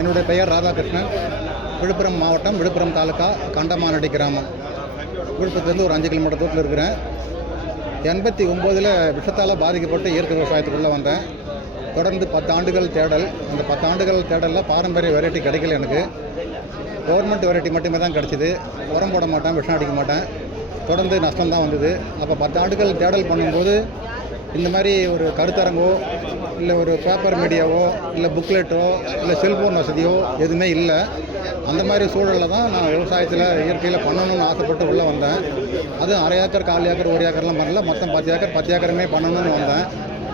என்னுடைய பெயர் ராதாகிருஷ்ணன். விழுப்புரம் மாவட்டம், விழுப்புரம் தாலுக்கா, கண்டமானடி கிராமம். விழுப்புரத்துலேருந்து ஒரு 5 கிலோமீட்டர் தூரத்தில் இருக்கிறேன். 89 விஷத்தால் பாதிக்கப்பட்டு இயற்கை விவசாயத்துக்குள்ளே வந்தேன். தொடர்ந்து 10 ஆண்டுகள் தேடல். அந்த 10 ஆண்டுகள் தேடலில் பாரம்பரிய வெரைட்டி கிடைக்கல. எனக்கு கவர்மெண்ட் வெரைட்டி மட்டுமே தான் கிடச்சிது. உரம் போட மாட்டேன், விஷம் அடிக்க மாட்டேன். தொடர்ந்து நஷ்டம் தான் வந்தது. அப்போ 10 ஆண்டுகள் தேடல் பண்ணும்போது இந்த மாதிரி ஒரு கருத்தரங்கோ இல்லை ஒரு பேப்பர் மீடியாவோ இல்லை புக்லெட்டோ இல்லை செல்ஃபோன் வசதியோ எதுவுமே இல்லை. அந்த மாதிரி சூழலில் தான் நான் விவசாயத்தில் இயற்கையில் பண்ணணும்னு ஆசைப்பட்டு உள்ளே வந்தேன். அதுவும் 1/2 ஏக்கர் 1/4 ஏக்கர் 1 ஏக்கர்லாம் பண்ணல, மொத்தம் 10 ஏக்கருமே பண்ணணும்னு வந்தேன்.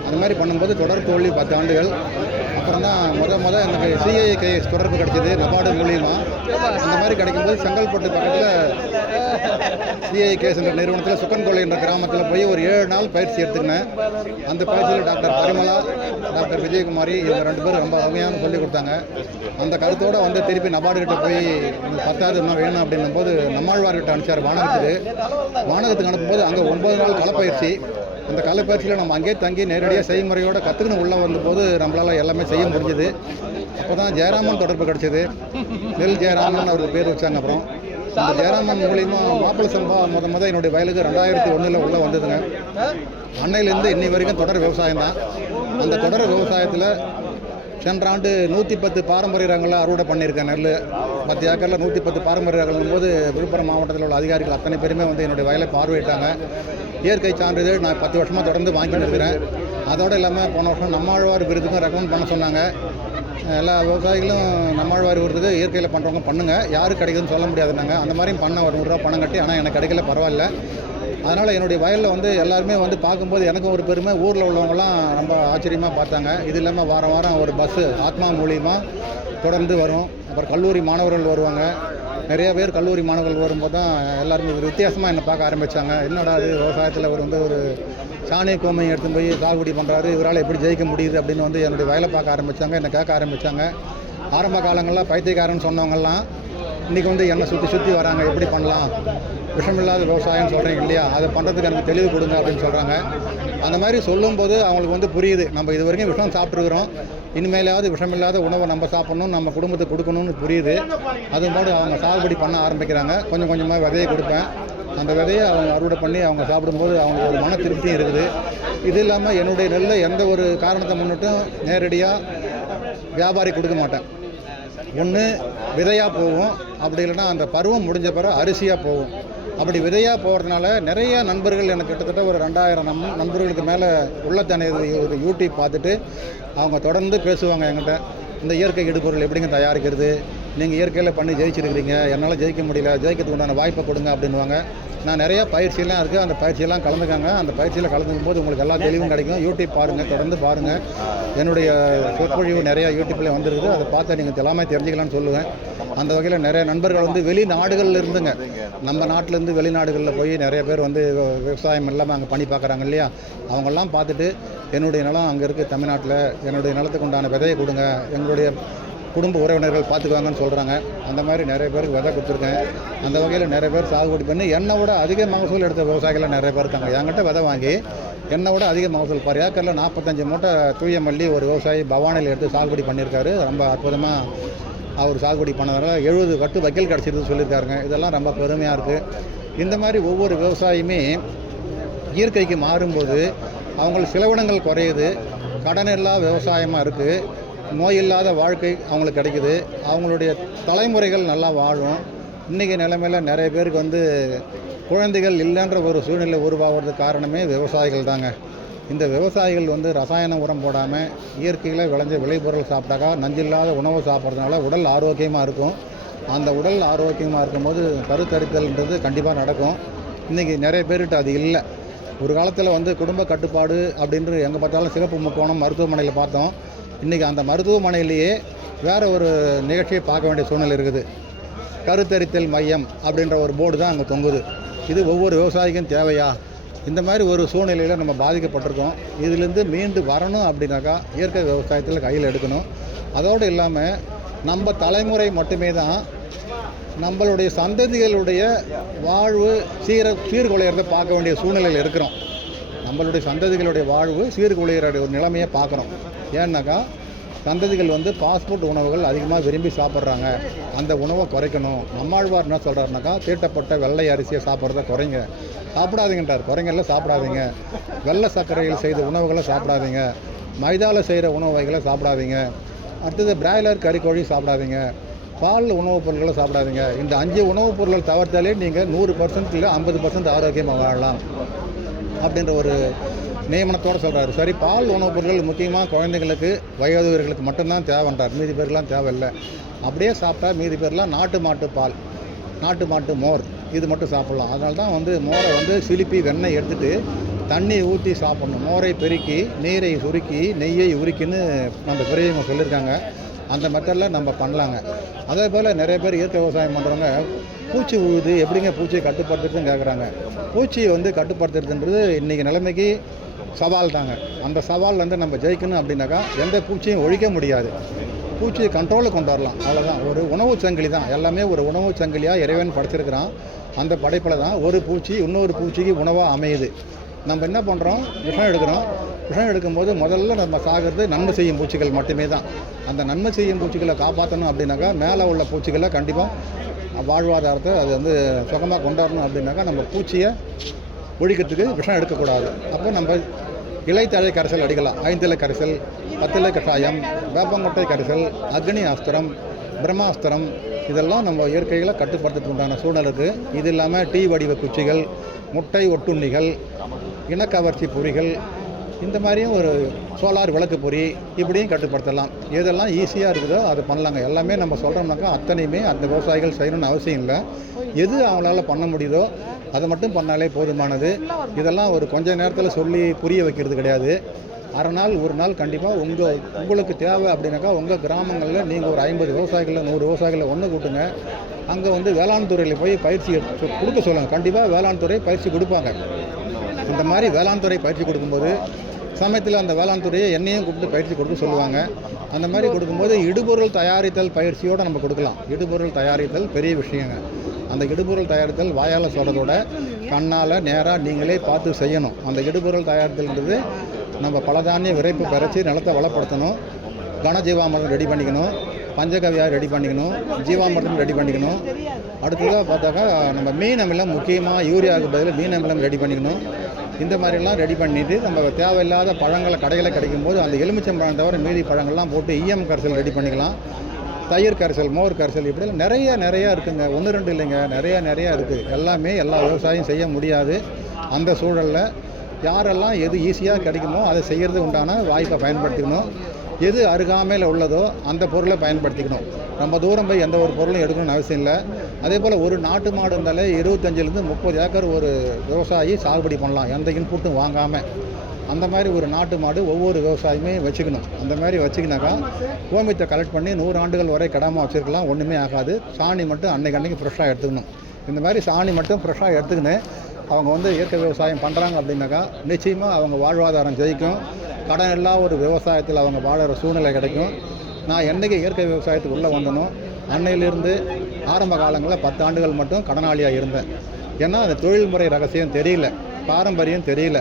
அந்த மாதிரி பண்ணும்போது தொடர் தோல்வி 10 ஆண்டுகள். அப்புறம் தான் எனக்கு CIKS தொடர்பு கிடைச்சிது நபார்டு மூலியமாக. அந்த மாதிரி கிடைக்கும்போது செங்கல்பட்டு பக்கத்தில் CIKS என்ற நிறுவனத்தில் சுக்கன்கோளை என்ற கிராமத்தில் போய் ஒரு 7 நாள் பயிற்சி எடுத்துக்கினேன். அந்த பயிற்சியில் டாக்டர் பரிமலா, டாக்டர் விஜயகுமாரி இவங்க 2 பேரும் ரொம்ப அருமையான சொல்லிக் கொடுத்தாங்க. அந்த கருத்தோடு வந்து திருப்பி நபார்டுகிட்ட போய் 10வது இன்னும் வேணும் அப்படின்னும் போது நம்மாழ்வார்கிட்ட அனுப்பிச்சார் வானகத்துக்கு அனுப்பும்போது அங்கே 9 நாள் களப்பயிற்சி. அந்த களப்பயிற்சியில் நம்ம அங்கேயே தங்கி நேரடியாக செய்முறையோடு கற்றுக்கணும் உள்ளே வந்தபோது நம்மளால் எல்லாமே செய்ய முடிஞ்சுது. அப்போ தான் ஜெயராமன் தொடர்பு கிடச்சிது. நெல் ஜெயராமன் அவர் பேர் வச்சாங்க. அப்புறம் அந்த ஜெயராமன் மூலிமா மாப்பிள்ளை சம்பா முத என்னுடைய வயலுக்கு 2001 உள்ளே வந்ததுங்க. அன்னையிலேருந்து இன்னி வரைக்கும் தொடர் விவசாயம் தான். அந்த தொடர் விவசாயத்தில் சென்ற ஆண்டு 110 பாரம்பரிய ரகங்களை அறுவடை பண்ணியிருக்கேன். நெல் 10 ஏக்கரில் 110 பாரம்பரிய ரகங்கள் போது விழுப்புரம் மாவட்டத்தில் உள்ள அதிகாரிகள் அத்தனை பேருமே வந்து என்னுடைய வயலை பார்வையிட்டாங்க. இயற்கை சான்றிதழ் நான் 10 வருஷமாக தொடர்ந்து வாங்கிட்டு இருக்கிறேன். அதோடு இல்லாமல் போன வருஷம் நம்மாழ்வார் விருதுக்கும் ரெக்கமெண்ட் பண்ண சொன்னாங்க. எல்லா விவசாயிகளும் நம்மாழ்வார் விருதுக்கு இயற்கையில் பண்ணுறவங்க பண்ணுங்கள், யாருக்கு கிடைக்குதுன்னு சொல்ல முடியாதுன்னாங்க. அந்த மாதிரியும் பண்ண ஒரு 100 ரூபா பணம் கட்டி, ஆனால் எனக்கு கிடைக்கல, பரவாயில்ல. அதனால் என்னுடைய வயலில் வந்து எல்லாருமே வந்து பார்க்கும்போது எனக்கும் ஒரு பெருமை, ஊரில் உள்ளவங்களாம் ரொம்ப ஆச்சரியமாக பார்த்தாங்க. இது இல்லாமல் வாரம் வாரம் ஒரு பஸ்ஸு ஆத்மா மூலியமாக தொடர்ந்து வரும். அப்புறம் கல்லூரி மாணவர்கள் வருவாங்க. நிறைய பேர் கல்லூரி மாணவர்கள் வரும்போது தான் எல்லாருமே ஒரு வித்தியாசமாக என்னை பார்க்க ஆரம்பித்தாங்க. என்னடா அது விவசாயத்தில் ஒரு சாணி கோமை எடுத்துன்னு போய் சாகுபடி பண்ணுறாரு, இவரால் எப்படி ஜெயிக்க முடியுது அப்படின்னு வந்து என்னுடைய வயலை பார்க்க ஆரம்பித்தாங்க, என்னை கேட்க ஆரம்பித்தாங்க. ஆரம்ப காலங்களில் பைத்தியக்காரன்னு சொன்னவங்கெல்லாம் இன்றைக்கி வந்து என்னை சுற்றி வராங்க, எப்படி பண்ணலாம், விஷமில்லாத விவசாயம்னு சொல்கிறீங்க இல்லையா, அதை பண்ணுறதுக்கு எனக்கு தெளிவு கொடுங்க அப்படின்னு சொல்கிறாங்க. அந்த மாதிரி சொல்லும்போது அவங்களுக்கு வந்து புரியுது, நம்ம இது வரைக்கும் விஷம் சாப்பிட்ருக்குறோம், இனிமேலாவது விஷமில்லாத உணவை நம்ம சாப்பிட்ணும், நம்ம குடும்பத்துக்கு கொடுக்கணும்னு புரியுது. அதுபோது அவங்க சாகுபடி பண்ண ஆரம்பிக்கிறாங்க. கொஞ்சம் கொஞ்சமாக விதையை கொடுப்பேன். அந்த விதையை அவங்க அறுவடை பண்ணி அவங்க சாப்பிடும்போது அவங்களுக்கு ஒரு மன திருப்தியும் இருக்குது. இது இல்லாமல் என்னுடைய நெல்லை எந்த ஒரு காரணத்தை முன்னிட்டும் நேரடியாக வியாபாரி கொடுக்க மாட்டேன். ஒன்று விதையாக போகும், அப்படி இல்லைன்னா அந்த பருவம் முடிஞ்ச பிறகு அரிசியாக போகும். அப்படி விதையாக போகிறதுனால நிறைய நண்பர்கள், எனக்கு கிட்டத்தட்ட ஒரு 2000 நண்பர்களுக்கு மேலே உள்ளத்தானே ஒரு யூடியூப் பார்த்துட்டு அவங்க தொடர்ந்து பேசுவாங்க என்கிட்ட. இந்த இயற்கை இடுபொருள் எப்படிங்க தயாரிக்கிறது, நீங்கள் இயற்கையில் பண்ணி ஜெயிச்சிருக்கிறீங்க, என்னால் ஜெயிக்க முடியல, ஜெயிக்கிறதுக்கு உண்டான வாய்ப்பை கொடுங்க அப்படின்வாங்க. நான் நிறையா பயிற்சியெல்லாம் இருக்குது, அந்த பயிற்சியெல்லாம் கலந்துக்காங்க. அந்த பயிற்சியில் கலந்துக்கும் போது உங்களுக்கு எல்லா தெளிவும் கிடைக்கும். யூடியூப் பாருங்கள், தொடர்ந்து பாருங்கள். என்னுடைய சொற்பொழிவு நிறையா யூடியூப்பில் வந்துருக்குது, அதை பார்த்து நீங்கள் எல்லாமே தெரிஞ்சுக்கலான்னு சொல்லுவேன். அந்த வகையில் நிறைய நண்பர்கள் வந்து வெளிநாடுகளில் இருந்துங்க, நம்ம நாட்டிலேருந்து வெளிநாடுகளில் போய் நிறைய பேர் வந்து விவசாயம் இல்லாமல் அங்கே பண்ணி பார்க்குறாங்க இல்லையா, அவங்கெல்லாம் பார்த்துட்டு என்னுடைய நிலம் அங்கே இருக்குது தமிழ்நாட்டில், என்னுடைய நிலத்துக்கு உண்டான விதையை கொடுங்க, எங்களுடைய குடும்ப உறவினர்கள் பார்த்துக்குவாங்கன்னு சொல்கிறாங்க. அந்த மாதிரி நிறைய பேருக்கு விதை கொடுத்துருக்கேன். அந்த வகையில் நிறைய பேர் சாகுபடி பண்ணி என்னை விட அதிக மகசூல் எடுத்த விவசாயிகள் நிறைய பேர் இருக்காங்க. என்கிட்ட விதை வாங்கி என்னை விட அதிக மகசூல், பர் ஏக்கரில் 45 மூட்டை தூய மல்லி ஒரு விவசாயி பவானியில் எடுத்து சாகுபடி பண்ணியிருக்காரு. ரொம்ப அற்புதமாக அவர் சாகுபடி பண்ணதுனால 70 கட்டு வைக்கல் கிடச்சிருதுன்னு சொல்லியிருக்காருங்க. இதெல்லாம் ரொம்ப பெருமையாக இருக்குது. இந்த மாதிரி ஒவ்வொரு விவசாயியுமே இயற்கைக்கு மாறும்போது அவங்களுக்கு செலவினங்கள் குறையுது, கடன் இல்லா விவசாயமாக இருக்குது, நோய் இல்லாத வாழ்க்கை அவங்களுக்கு கிடைக்குது, அவங்களுடைய தலைமுறைகள் நல்லா வாழும். இன்றைக்கி நிலைமையில் நிறைய பேருக்கு வந்து குழந்தைகள் இல்லைன்ற ஒரு சூழ்நிலை உருவாகிறதுக்கு காரணமே விவசாயிகள் தாங்க. இந்த விவசாயிகள் வந்து ரசாயன உரம் போடாமல் இயற்கையில் விளைஞ்ச விளைபொருள் சாப்பிட்டாக்கா நஞ்சில்லாத உணவு சாப்பிட்றதுனால உடல் ஆரோக்கியமாக இருக்கும். அந்த உடல் ஆரோக்கியமாக இருக்கும்போது கருத்தரித்தல்ன்றது கண்டிப்பாக நடக்கும். இன்றைக்கி நிறைய பேர்கிட்ட அது இல்லை. ஒரு காலத்தில் வந்து குடும்ப கட்டுப்பாடு அப்படின்ட்டு எங்கே பார்த்தாலும் சிறப்பு முக்கோணம் மருத்துவமனையில் பார்த்தோம். இன்றைக்கி அந்த மருத்துவமனையிலேயே வேறு ஒரு நிகழ்ச்சியை பார்க்க வேண்டிய சூழ்நிலை இருக்குது. கருத்தரித்தல் மையம் அப்படின்ற ஒரு போர்டு தான் அங்கே தொங்குது. இது ஒவ்வொரு விவசாயிக்கும் தேவையா? இந்த மாதிரி ஒரு சூழ்நிலையில் நம்ம பாதிக்கப்பட்டிருக்கோம். இதிலேருந்து மீண்டு வரணும் அப்படின்னாக்கா இயற்கை விவசாயத்தில் கையில் எடுக்கணும். அதோடு இல்லாமல் நம்ம தலைமுறை மட்டுமே தான் நம்மளுடைய சந்ததிகளுடைய வாழ்வு சீர்குலையிறதை பார்க்க வேண்டிய சூழ்நிலையில் இருக்கிறோம். நம்மளுடைய சந்ததிகளுடைய வாழ்வு சீர்குலையிற ஒரு நிலைமையை பார்க்குறோம். ஏன்னாக்கா சந்ததிகள் வந்து ஃபாஸ்ட் ஃபுட் உணவுகள் அதிகமாக விரும்பி சாப்பிட்றாங்க. அந்த உணவை குறைக்கணும். நம்மாழ்வார் என்ன சொல்கிறாருனாக்கா, தீட்டப்பட்ட வெள்ளை அரிசியை சாப்பிட்றத குறைங்க. சாப்பிடாதீங்கன்றார். குறைங்கல்ல, சாப்பிடாதீங்க. வெள்ளை சர்க்கரையில் செய்த உணவுகளை சாப்பிடாதீங்க. மைதாவில் செய்கிற உணவு வகைகளை சாப்பிடாதீங்க. அடுத்தது பிராய்லர் கறிக்கோழி சாப்பிடாதீங்க. பால் உணவுப் பொருட்களை சாப்பிடாதீங்க. இந்த 5 உணவுப் பொருட்கள் தவிர்த்தாலே நீங்கள் 100% இல்லை 50% ஆரோக்கியமாக வாழலாம் அப்படின்ற ஒரு நியமனத்தோடு சொல்கிறாரு. சரி, பால் உணவுப் பொருட்கள் முக்கியமாக குழந்தைங்களுக்கு, வயோதிகர்களுக்கு மட்டும்தான் தேவைன்றார். மீதி பேருக்கெலாம் தேவையில்லை. அப்படியே சாப்பிட்டா மீதி பேர்லாம் நாட்டு மாட்டு பால், நாட்டு மாட்டு மோர் இது மட்டும் சாப்பிட்லாம். அதனால தான் வந்து மோரை வந்து சிலிப்பி வெண்ணெய் எடுத்துகிட்டு தண்ணி ஊற்றி சாப்பிட்ணும். மோரை பெருக்கி, நீரை சுருக்கி, நெய்யை உருக்கின்னு நம்ம பெரியவங்க சொல்லியிருக்காங்க. அந்த மெத்தடில் நம்ம பண்ணலாங்க. அதே போல் நிறைய பேர் இயற்கை விவசாயம் பண்ணுறவங்க பூச்சி உழுது எப்படிங்க பூச்சியை கட்டுப்படுத்துறதுன்னு கேட்குறாங்க. பூச்சியை வந்து கட்டுப்படுத்துறதுன்றது இன்றைக்கி நிலைமைக்கு சவால் தாங்க. அந்த சவால் வந்து நம்ம ஜெயிக்கணும் அப்படின்னாக்கா எந்த பூச்சியும் ஒழிக்க முடியாது. பூச்சியை கண்ட்ரோலுக்கு கொண்டு வரலாம், அவ்வளோதான். ஒரு உணவு சங்கிலி தான் எல்லாமே. ஒரு உணவு சங்கிலியாக இறைவன் படைச்சிருக்கிறான். அந்த படைப்பில் தான் ஒரு பூச்சி இன்னொரு பூச்சிக்கு உணவாக அமையுது. நம்ம என்ன பண்ணுறோம், விஷம் எடுக்கிறோம். விஷம் எடுக்கும்போது முதல்ல நம்ம சாகிறது நன்மை செய்யும் பூச்சிகள் மட்டுமே தான். அந்த நன்மை செய்யும் பூச்சிகளை காப்பாற்றணும் அப்படின்னாக்கா மேலே உள்ள பூச்சிகளை கண்டிப்பாக வாழ்வாதாரத்தை அது வந்து சுகமாக கொண்டாடணும் அப்படின்னாக்கா நம்ம பூச்சியை ஒழிக்கிறதுக்கு விஷம் எடுக்கக்கூடாது. அப்போ நம்ம இலைத்தழை கரைசல் அடிக்கலாம். 5 இலை கரைசல், 10 இலை கஷாயம், வேப்பங்கொட்டை கரைசல், அக்னி அஸ்திரம், பிரம்மாஸ்திரம் இதெல்லாம் நம்ம இயற்கைகளை கட்டுப்படுத்துறதுக்கு உண்டான சூழல் இருக்குது. இது இல்லாமல் டீ வடிவ குச்சிகள், முட்டை ஒட்டுண்ணிகள், இனக்கவர்ச்சி பொறிகள், இந்த மாதிரியும் ஒரு சோலார் விளக்கு பொறி இப்படியும் கட்டுப்படுத்தலாம். எதெல்லாம் ஈஸியாக இருக்குதோ அதை பண்ணலாங்க. எல்லாமே நம்ம சொல்கிறோம்னாக்கா அத்தனையுமே அந்த விவசாயிகள் செய்யணும்னு அவசியம் இல்லை. எது அவங்களால பண்ண முடியுதோ அதை மட்டும் பண்ணாலே போதுமானது. இதெல்லாம் ஒரு கொஞ்ச நேரத்தில் சொல்லி புரிய வைக்கிறது கிடையாது. அரை நாள் ஒரு நாள் கண்டிப்பாக உங்களுக்கு தேவை அப்படின்னாக்கா உங்கள் கிராமங்களில் நீங்கள் ஒரு 50 விவசாயிகளில் 100 விவசாயிகளை ஒன்று கூட்டுங்க. அங்கே வந்து வேளாண் துறையில் போய் பயிற்சி கொடுக்க சொல்லுங்கள். கண்டிப்பாக வேளாண் துறை பயிற்சி கொடுப்பாங்க. இந்த மாதிரி வேளாண் துறை பயிற்சி கொடுக்கும்போது சமயத்தில் அந்த வேளாண் துறையை என்னையும் கூப்பிட்டு பயிற்சி கொடுக்க சொல்லுவாங்க. அந்த மாதிரி கொடுக்கும்போது இடுபொருள் தயாரித்தல் பயிற்சியோடு நம்ம கொடுக்கலாம். இடுபொருள் தயாரித்தல் பெரிய விஷயங்க. அந்த இடுபொருள் தயாரித்தல் வாயால் சொல்கிறதோட கண்ணால் நேராக நீங்களே பார்த்து செய்யணும். அந்த இடுபொருள் தயாரித்தல்ன்றது நம்ம பலதானிய விரைப்பு பறித்து நிலத்தை வளப்படுத்தணும். கனஜீவாமிர்தம் ரெடி பண்ணிக்கணும், பஞ்சகவியா ரெடி பண்ணிக்கணும், ஜீவாமிர்தம் ரெடி பண்ணிக்கணும். அடுத்ததாக பார்த்தாக்கா நம்ம மீன் அமிலம், முக்கியமாக யூரியாவுக்கு பதில் மீன் அமிலம் ரெடி பண்ணிக்கணும். இந்த மாதிரிலாம் ரெடி பண்ணிவிட்டு நம்ம தேவையில்லாத பழங்களை கடையில் கிடைக்கும்போது அந்த எலுமிச்சம்பழம் தவிர மீதி பழங்கள்லாம் போட்டு ஈயம் கரைசல் ரெடி பண்ணிக்கலாம். தயிர் கரைசல், மோர் கரைசல், இப்படிலாம் நிறையா இருக்குங்க. 1 2 இல்லைங்க, நிறையா இருக்குது. எல்லாமே எல்லா விவசாயம் செய்ய முடியாது. அந்த சூழலில் யாரெல்லாம் எது ஈஸியாக கிடைக்குமோ அதை செய்கிறது உண்டான வாய்ப்பை பயன்படுத்திக்கணும். எது அருகாமையில் உள்ளதோ அந்த பொருளை பயன்படுத்திக்கணும். ரொம்ப தூரம் போய் எந்த ஒரு பொருளும் எடுக்கணும்னு அவசியம் இல்லை. அதே போல் ஒரு நாட்டு மாடு இருந்தாலே 25 30 ஏக்கர் ஒரு விவசாயி சாகுபடி பண்ணலாம், எந்த இன்புட்டும் வாங்காமல். அந்த மாதிரி ஒரு நாட்டு மாடு ஒவ்வொரு விவசாயியுமே வச்சுக்கணும். அந்த மாதிரி வச்சுக்கினாக்கா கோமியத்தை கலெக்ட் பண்ணி 100 ஆண்டுகள் வரை கடாமல் வச்சுருக்கலாம், ஒன்றுமே ஆகாது. சாணி மட்டும் அன்னைக்கு ஃப்ரெஷ்ஷாக எடுத்துக்கணும். இந்த மாதிரி சாணி மட்டும் ஃப்ரெஷ்ஷாக எடுத்துக்கின்னு அவங்க வந்து இயற்கை விவசாயம் பண்ணுறாங்க அப்படின்னாக்கா நிச்சயமாக அவங்க வாழ்வாதாரம் ஜெயிக்கும். கடன் இல்லா ஒரு விவசாயத்தில் அவங்க வாழற சூழ்நிலை கிடைக்கும். நான் என்றைக்கு இயற்கை விவசாயத்துக்கு உள்ளே வந்தனோ அன்னையிலிருந்து ஆரம்ப காலங்களில் 10 ஆண்டுகள் மட்டும் கடனாளியாக இருந்தேன். ஏன்னா அந்த தொழில்முறை ரகசியம் தெரியல, பாரம்பரியம் தெரியல.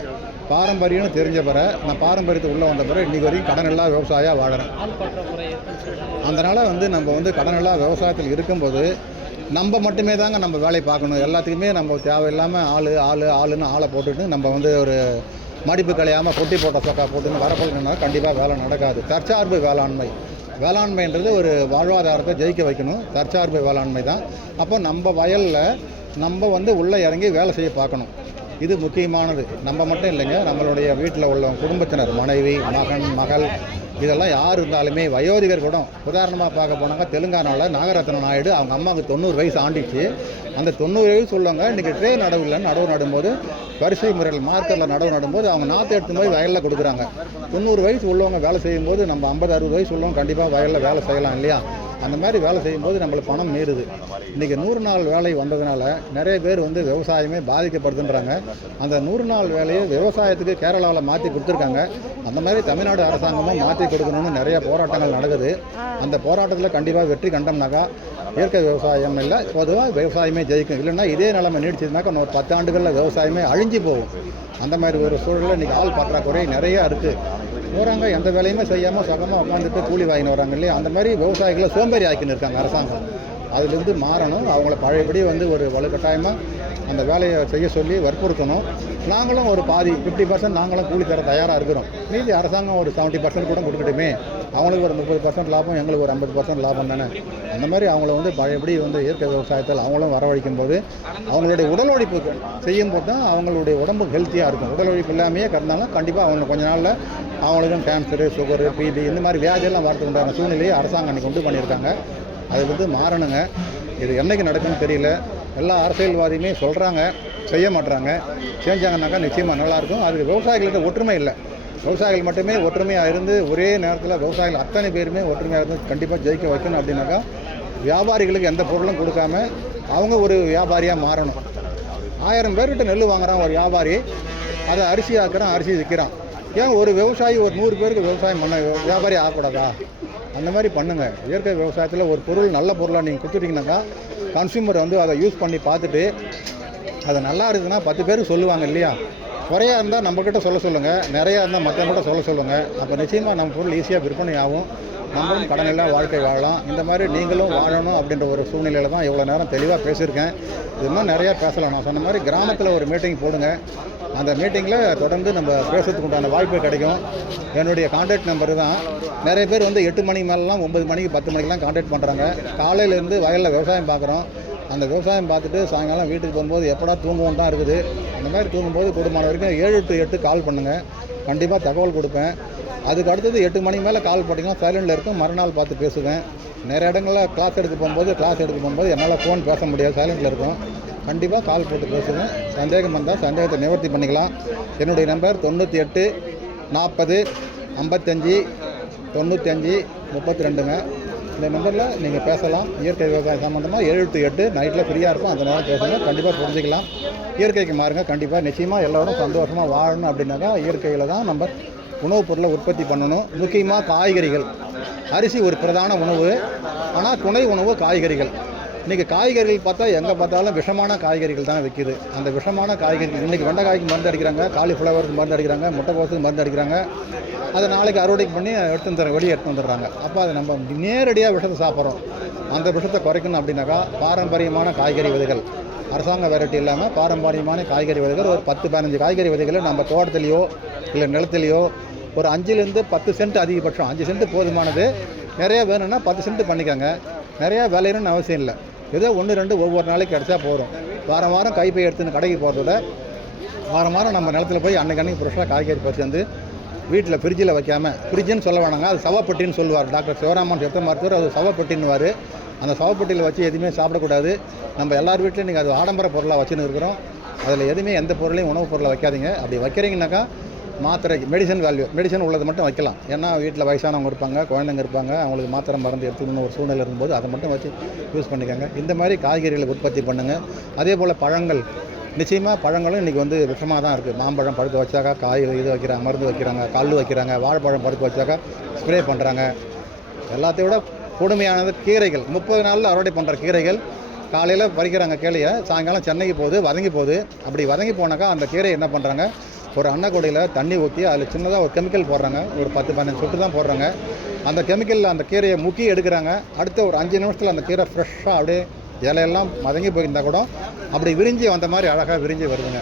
பாரம்பரியம்னு தெரிஞ்ச பிறகு நான் பாரம்பரியத்துக்கு உள்ளே வந்த பிறகு இன்றைக்கி வரைக்கும் கடன் இல்லா விவசாயியாக வாழறேன். அதனால் வந்து நம்ம வந்து கடன் இல்லா விவசாயத்தில் இருக்கும்போது நம்ம மட்டுமே தாங்க நம்ம வேலையை பார்க்கணும். எல்லாத்துக்குமே நம்ம தேவையில்லாமல் ஆளுன்னு ஆளை போட்டுட்டு நம்ம வந்து ஒரு மடிப்பு கலையாமல் பொட்டி போட்ட சொக்கா போட்டுன்னு வரப்போனா கண்டிப்பாக வேலை நடக்காது. தற்சார்பு வேளாண்மைன்றது ஒரு வாழ்வாதாரத்தை ஜெயிக்க வைக்கணும். தற்சார்பு வேளாண்மை தான். அப்போ நம்ம வயலில் நம்ம வந்து உள்ளே இறங்கி வேலை செய்ய பார்க்கணும். இது முக்கியமானது. நம்ம மட்டும் இல்லைங்க, நம்மளுடைய வீட்டில் உள்ள குடும்பத்தினர், மனைவி, மகன், மகள், இதெல்லாம் யார் இருந்தாலுமே, வயோதிகர் கூட. உதாரணமாக பார்க்க போனாங்க, தெலுங்கானாவில் நாகரத்ன நாயுடு அவங்க அம்மாவுக்கு 90 வயசு ஆண்டிச்சு. அந்த 90 வயசு உள்ளவங்க இன்றைக்கி ட்ரே நடவு நடும்போது, வரிசை முறையில் மார்க்கரில் நடவு நடும்போது அவங்க நாற்று எடுத்து போய் வயலில் கொடுக்குறாங்க. 90 வயசு உள்ளவங்க வேலை செய்யும்போது நம்ம 50 60 வயசு உள்ளவங்க கண்டிப்பாக வயலில் வேலை செய்யலாம் இல்லையா? அந்த மாதிரி வேலை செய்யும்போது நம்மளுக்கு பணம் மீறுது. இன்றைக்கி 100 நாள் வேலை வந்ததுனால நிறைய பேர் வந்து விவசாயமே பாதிக்கப்படுதுன்றாங்க. அந்த 100 நாள் வேலையை விவசாயத்துக்கு கேரளாவில் மாற்றி கொடுத்துருக்காங்க. அந்த மாதிரி தமிழ்நாடு அரசாங்கமும் மாற்றி கொடுக்கணும்னு நிறைய போராட்டங்கள் நடக்குது. அந்த போராட்டத்தில் கண்டிப்பாக வெற்றி கண்டோம்னாக்கா இயற்கை விவசாயம் இல்லை, பொதுவாக விவசாயமே ஜெயிக்கும். இல்லைன்னா இதே நிலைமை நீடிச்சதுனாக்கா இன்னொரு 10 ஆண்டுகளில் விவசாயமே அழிஞ்சு போகும். அந்த மாதிரி ஒரு சூழலில் இன்றைக்கி ஆள் பற்றாக்குறை நிறையா இருக்குது. போகிறாங்க, எந்த வேலையுமே செய்யாமல் சுகமாக உட்காந்துட்டு கூலி வாங்கின்னு வராங்க இல்லையா. அந்த மாதிரி விவசாயிகளை சோம்பேறி ஆக்கின்னு இருக்காங்க அரசாங்கம். அதுலேருந்து மாறணும். அவங்கள பழையபடி வந்து ஒரு வலுக்கட்டாயமாக அந்த வேலையை செய்ய சொல்லி வற்புறுத்தணும். நாங்களும் ஒரு பாதி 50% நாங்களும் கூலி தர தயாராக இருக்கிறோம். மீதி அரசாங்கம் ஒரு 70% கூட கொடுக்கட்டுமே. அவங்களுக்கு ஒரு 30% லாபம், எங்களுக்கு ஒரு 50% லாபம் தானே. அந்த மாதிரி அவங்கள வந்து பழையபடி வந்து இயற்கை விவசாயத்தில் அவங்களும் வரவழைக்கும் போது அவங்களுடைய உடல் உழைப்பு செய்யும்போது தான் அவங்களுடைய உடம்பு ஹெல்த்தியாக இருக்கும். உடல் உழைப்பு இல்லாமையே கறந்தாலும் கண்டிப்பாக அவங்க கொஞ்ச நாளில் அவங்களுக்கும் கேன்சரு, சுகரு, பிபி இந்த மாதிரி வியாதியெல்லாம் வரதுக்கு உண்டான சூழ்நிலையை அரசாங்கம் அன்றைக்கி கொண்டு பண்ணியிருக்காங்க. அது வந்து மாறணுங்க. இது என்றைக்கு நடக்குன்னு தெரியல. எல்லா அரசியல்வாதியுமே சொல்கிறாங்க, செய்ய மாட்டுறாங்க. செஞ்சாங்கன்னாக்கா நிச்சயமாக நல்லாயிருக்கும். அதுக்கு விவசாயிகள்கிட்ட ஒற்றுமை இல்லை. விவசாயிகள் மட்டுமே ஒற்றுமையாக இருந்து ஒரே நேரத்தில் விவசாயிகள் அத்தனை பேருமே ஒற்றுமையாக இருந்து கண்டிப்பாக ஜெயிக்க வைக்கணும். அப்படின்னாக்கா வியாபாரிகளுக்கு எந்த பொருளும் கொடுக்காம அவங்க ஒரு வியாபாரியாக மாறணும். 1000 பேர்கிட்ட நெல் வாங்குகிறான் ஒரு வியாபாரி, அதை அரிசி ஆக்குறான், அரிசி விற்கிறான். ஏன் ஒரு விவசாயி ஒரு 100 பேருக்கு விவசாயம் பண்ண வியாபாரி ஆகக்கூடாதா? அந்த மாதிரி பண்ணுங்கள். இயற்கை விவசாயத்தில் ஒரு பொருள் நல்ல பொருளாக நீங்கள் கொடுத்துட்டிங்கனாக்கா கன்சியூமர் வந்து அதை யூஸ் பண்ணி பார்த்துட்டு அது நல்லா இருக்குதுன்னா 10 பேருக்கு சொல்லுவாங்க இல்லையா. குறையாக இருந்தால் நம்மக்கிட்ட சொல்லுங்கள், நிறையா இருந்தால் மற்றவங்கள்ட்ட சொல்லுங்கள். அப்போ நிச்சயமாக நம்ம பொருள் ஈஸியாக விற்பனை ஆகும். நம்மளும் கடனெல்லாம் வாழ்க்கை வாழலாம். இந்த மாதிரி நீங்களும் வாழணும் அப்படின்ற ஒரு சூழ்நிலையில் தான் இவ்வளோ நேரம் தெளிவாக பேசியிருக்கேன். இன்னும் நிறையா பேசலாம். நான் சொன்ன மாதிரி கிராமத்தில் ஒரு மீட்டிங் போடுங்க. அந்த மீட்டிங்கில் தொடர்ந்து நம்ம பேசுறதுக்கு உண்டான வாய்ப்பு கிடைக்கும். என்னுடைய கான்டாக்ட் நம்பரு தான். நிறைய பேர் வந்து 8 மணிக்கு மேலாம் 9 மணிக்கு 10 மணிக்கெலாம் கான்டாக்ட் பண்ணுறாங்க. காலையிலேருந்து வயலில் விவசாயம் பார்க்குறோம். அந்த விவசாயம் பார்த்துட்டு சாயங்காலம் வீட்டுக்கு போகும்போது எப்படா தூங்குவோம் தான் இருக்குது. அந்த மாதிரி தூங்கும்போது கூடுமான வரைக்கும் 7 to 8 கால் பண்ணுங்கள். கண்டிப்பாக தகவல் கொடுப்பேன். அதுக்கு அடுத்தது 8 மணிக்கு மேலே கால் பண்ணிங்கன்னா சைலண்டில் இருக்கும். மறுநாள் பார்த்து பேசுவேன். நிறைய இடங்களில் கிளாஸ் எடுக்க போகும்போது என்னால் ஃபோன் பேச முடியாது, சைலண்டில் இருக்கும். கண்டிப்பாக கால் போட்டு பேசுவேன். சந்தேகம் வந்தால் சந்தேகத்தை நிவர்த்தி பண்ணிக்கலாம். என்னுடைய நம்பர் 98 40 55 95 32ங்க. இந்த நம்பரில் நீங்கள் பேசலாம். இயற்கை விவசாயம் சம்மந்தமாக 7 to 8 நைட்டில் ஃப்ரீயாக இருக்கும். அந்த நேரம் பேசுங்க. கண்டிப்பாக புரிஞ்சிக்கலாம். இயற்கைக்கு மாறுங்க. கண்டிப்பாக நிச்சயமாக எல்லோரும் சந்தோஷமாக வாழணும். அப்படின்னாக்கா இயற்கையில் தான் நம்ம உணவுப் பொருளை உற்பத்தி பண்ணணும். முக்கியமாக காய்கறிகள். அரிசி ஒரு பிரதான உணவு, ஆனால் துணை உணவு காய்கறிகள். இன்றைக்கி காய்கறிகள் பார்த்தா எங்கே பார்த்தாலும் விஷமான காய்கறிகள் தான் விற்கிது. அந்த விஷமான காய்கறிகள் இன்றைக்கி வெண்டைக்காய்க்கு மருந்து அடிக்கிறாங்க, காலிஃப்ளவருக்கு மருந்து அடிக்கிறாங்க, முட்டைக்கோசுக்கு மருந்து அடிக்கிறாங்க. அதை நாளைக்கு அறுவடைக்கு பண்ணி வெளியே எடுத்து வந்துடுறாங்க. அப்போ அதை நம்ம நேரடியாக விஷத்தை சாப்பிட்றோம். அந்த விஷத்தை குறைக்கணும் அப்படின்னாக்கா பாரம்பரியமான காய்கறி விதைகள், அரசாங்க வெரைட்டி இல்லாமல் பாரம்பரியமான காய்கறி விதைகள் ஒரு 10-15 காய்கறி விதைகளை நம்ம தோட்டத்துலேயோ இல்லை நிலத்துலையோ ஒரு 5 to 10 சென்ட் அதிகபட்சம் 5 சென்ட் போதுமானது. நிறையா வேணும்னா 10 சென்ட் பண்ணிக்கோங்க. நிறையா விளையணும்னு அவசியம் இல்லை. ஏதோ 1-2 ஒவ்வொரு நாளைக்கு கிடச்சா போதும். வாரம் வாரம் கைப்பை எடுத்துன்னு கடைக்கு போகிறத வாரம் வாரம் நம்ம நிலத்தில் போய் அன்னைக்கு ஃப்ரெஷ்ஷாக காய்கறி பறித்து வந்து வீட்டில் ஃப்ரிட்ஜில் வைக்காமல், ஃப்ரிட்ஜுன்னு சொல்ல வேணாங்க, அது சவப்பெட்டின்னு சொல்லுவார் டாக்டர் சிவராமன் சித்த மருத்துவர். அது சவப்பெட்டின்னுவார். அந்த சவப்பெட்டியில் வச்சு எதுவுமே சாப்பிடக்கூடாது. நம்ம எல்லார் வீட்லையும் நீங்கள் அது ஆடம்பர பொருளாக வச்சுன்னு இருக்கிறோம். அதில் எதுவுமே எந்த பொருளையும் உணவுப் பொருளை வைக்காதீங்க. அப்படி வைக்கிறீங்கனாக்கா மாத்திரை மெடிசன் உள்ளது மட்டும் வைக்கலாம். ஏன்னா வீட்டில் வயசானவங்க இருப்பாங்க, குழந்தைங்க இருப்பாங்க, அவங்களுக்கு மாத்திரை மருந்து எடுத்துக்கணும்னு ஒரு சூழ்நிலை இருக்கும்போது அதை மட்டும் வச்சு யூஸ் பண்ணிக்கோங்க. இந்த மாதிரி காய்கறிகளை உற்பத்தி பண்ணுங்கள். அதே போல் பழங்கள், நிச்சயமாக பழங்களும் இன்றைக்கி வந்து விஷமாக தான் இருக்குது. மாம்பழம் பழுக்க வச்சாக்கா காய் இது வைக்கிறாங்க, மருந்து வைக்கிறாங்க, கல் வைக்கிறாங்க. வாழைப்பழம் பழுக்க வச்சாக்கா ஸ்ப்ரே பண்ணுறாங்க. எல்லாத்தையும் விட கொடுமையானது கீரைகள். 30 நாளில் அறுவடை பண்ணுற கீரைகள். காலையில் பறிக்கிறாங்க கீரையை, சாயங்காலம் சென்னைக்கு போகுது, வதங்கி போகுது. அப்படி வதங்கி போனாக்கா அந்த கீரையை என்ன பண்ணுறாங்க, ஒரு அன்னக்கூடையில் தண்ணி ஊற்றி அதில் சின்னதாக ஒரு கெமிக்கல் போடுறாங்க. ஒரு 10-15 சொட்டு தான் போடுறாங்க. அந்த கெமிக்கலில் அந்த கீரையை முக்கி எடுக்கிறாங்க. அடுத்த ஒரு 5 நிமிஷத்தில் அந்த கீரை ஃப்ரெஷ்ஷாக அப்படியே இலையெல்லாம் மதங்கி போயிருந்தால் கூட அப்படி விரிஞ்சி வந்த மாதிரி அழகாக விரிஞ்சி வருதுங்க.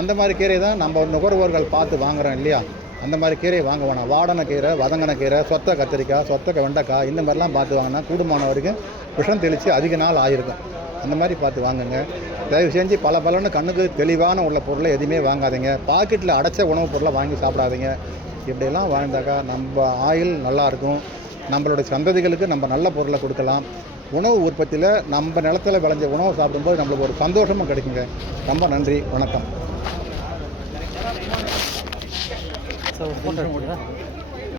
அந்த மாதிரி கீரை தான் நம்ம நுகர்வோர்கள் பார்த்து வாங்குகிறோம் இல்லையா. அந்த மாதிரி கீரையை வாங்க வேணாம். வாடனை கீரை, வதங்கின கீரை, சொத்த கத்திரிக்காய், சொத்த வெண்டைக்காய் இந்த மாதிரிலாம் பார்த்து வாங்கினா கூடுமான வரைக்கும் விஷம் தெளித்து அதிக நாள் ஆகிருக்கும். அந்த மாதிரி பார்த்து வாங்குங்க. தயவு செஞ்சு பலன்னு கண்ணுக்கு தெளிவான உள்ள பொருளை எதுவுமே வாங்காதீங்க. பாக்கெட்டில் அடைச்ச உணவுப் பொருளை வாங்கி சாப்பிடாதீங்க. இப்படியெல்லாம் வாழ்ந்தாக்கா நம்ம ஆயில் நல்லாயிருக்கும். நம்மளுடைய சந்ததிகளுக்கு நம்ம நல்ல பொருளை கொடுக்கலாம். உணவு உற்பத்தியில் நம்ம நிலத்தில் விளைஞ்ச உணவை சாப்பிடும்போது நம்மளுக்கு ஒரு சந்தோஷமும் கிடைக்குங்க. ரொம்ப நன்றி, வணக்கம்.